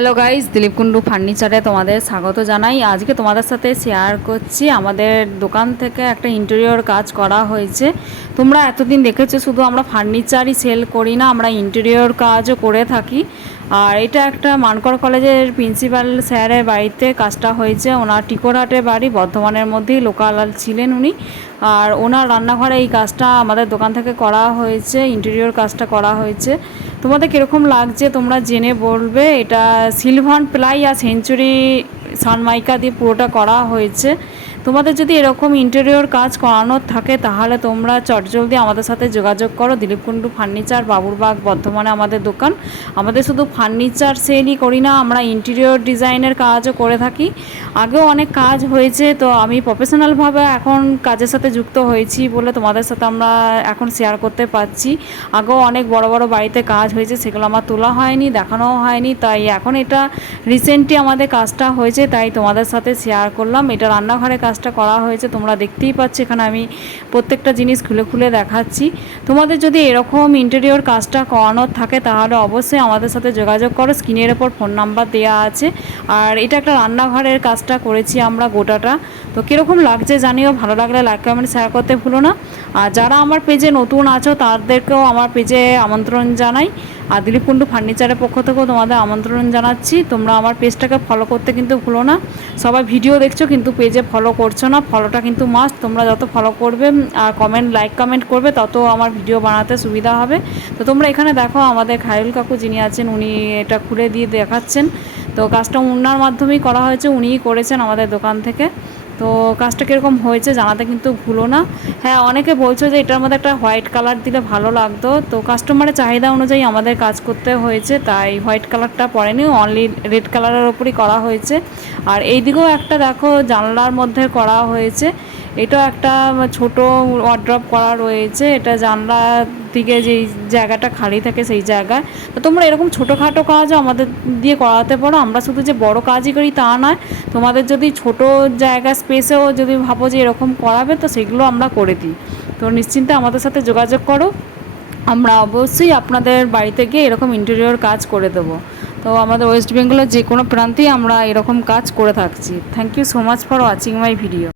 Hello guys Dilip Kundu ফার্নিচারে তোমাদের স্বাগত জানাই। আজকে তোমাদের সাথে শেয়ার করছি। আমাদের দোকান থেকে একটা ইন্টেরিয়র কাজ করা হয়েছে। তোমরা এতদিন দেখেছ, শুধু আমরা ফার্নিচারই সেল করি না, আমরা ইন্টেরিয়র কাজও করে থাকি। আর এটা একটা মানকর কলেজের প্রিন্সিপাল স্যারের বাড়িতে কাজটা হয়েছে। ওনার টিকোরহাটের বাড়ি, বর্ধমানের মধ্যেই লোকাল ছিলেন উনি। আর ওনার রান্নাঘরে এই কাজটা আমাদের দোকান থেকে করা হয়েছে ইন্টেরিয়র কাজটা করা হয়েছে। তোমাদের কীরকম লাগছে? তোমরা জেনে বলবে। এটা সিলভান প্লাই আর সেঞ্চুরি সানমাইকা দিয়ে পুরোটা করা হয়েছে। তোমাদের যদি এরকম ইন্টেরিয়র কাজ করানোর থাকে, তাহলে তোমরা চটজলদি আমাদের সাথে যোগাযোগ করো। দিলীপ কুণ্ডু ফার্নিচার বাবুরবাগ বর্ধমানে আমাদের দোকান। আমাদের শুধু ফার্নিচার সেলই করি না, আমরা ইন্টেরিয়র ডিজাইনের কাজও করে থাকি। আগেও অনেক কাজ হয়েছে, তো আমি প্রফেশনালভাবে এখন কাজের সাথে যুক্ত হয়েছি বলে তোমাদের সাথে আমরা এখন শেয়ার করতে পারছি। আগেও অনেক বড় বড় বাড়িতে কাজ হয়েছে, সেগুলো আমার তোলা হয়নি, দেখানোও হয়নি, তাই এখন এটা রিসেন্টলি আমাদের কাজটা হয়েছে, তাই তোমাদের সাথে শেয়ার করলাম। এটা রান্নাঘরে কাজটা করা হয়েছে, তোমরা দেখতেই পাচ্ছ, এখানে আমি প্রত্যেকটা জিনিস খুলে খুলে দেখাচ্ছি। তোমাদের যদি এরকম ইন্টেরিয়র কাজটা করানোর থাকে, তাহলে অবশ্যই আমাদের সাথে যোগাযোগ করো স্ক্রিনের ওপর ফোন নাম্বার দেওয়া আছে। আর এটা একটা রান্নাঘরের কাজটা করেছি আমরা গোটাটা। তো কীরকম লাগছে জানিও, ভালো লাগলে লাইক কমেন্ট শেয়ার করতে ভুলো না। আর যারা আমার পেজে নতুন আছো, তাদেরকেও আমার পেজে আমন্ত্রণ জানাই। আর দিলীপ কুণ্ডু ফার্নিচারের পক্ষ থেকেও তোমাদের আমন্ত্রণ জানাচ্ছি। তোমরা আমার পেজটাকে ফলো করতে কিন্তু ভুলো না। সবাই ভিডিও দেখছ, কিন্তু পেজে ফলো করছ না। ফলোটা কিন্তু মাস্ট তোমরা যত ফলো করবে, আর কমেন্ট লাইক কমেন্ট করবে, তত আমার ভিডিও বানাতে সুবিধা হবে। তো তোমরা এখানে দেখো, আমাদের খায়রুল কাকু যিনি আছেন, উনি এটা খুলে দিয়ে দেখাচ্ছেন। তো কাজটা উনার মাধ্যমেই করা হয়েছে, উনিই করেছেন আমাদের দোকান থেকে। তো কাজটা কীরকম হয়েছে জানাতে কিন্তু ভুলো না। হ্যাঁ অনেকে বলছো যে এটার মধ্যে একটা হোয়াইট কালার দিলে ভালো লাগতো। তো কাস্টমারের চাহিদা অনুযায়ী আমাদের কাজ করতে হয়েছে, তাই হোয়াইট কালারটা পরেনি অনলি রেড কালারের ওপরই করা হয়েছে। আর এই দিকেও একটা দেখো জানলার মধ্যে করা হয়েছে। এটাও একটা ছোট ওয়ার্ড্রপ করা রয়েছে, এটা জানলার দিকে যেই জায়গাটা খালি থাকে সেই জায়গায়। তো তোমরা এরকম ছোটোখাটো কাজও আমাদের দিয়ে করাতে পারো, আমরা শুধু যে বড় কাজই করি তা নয়, তোমাদের যদি ছোট জায়গা স্পেসেও যদি ভাবো যে এরকম করাবে, তো সেগুলো আমরা করে দিই। তো নিশ্চিন্তে আমাদের সাথে যোগাযোগ করো, আমরা অবশ্যই আপনাদের বাড়িতে গিয়ে এরকম ইন্টেরিয়র কাজ করে দেবো। তো আমাদের ওয়েস্ট বেঙ্গলের যে কোনো প্রান্তেই আমরা এরকম কাজ করে থাকছি। Thank you so much for watching my video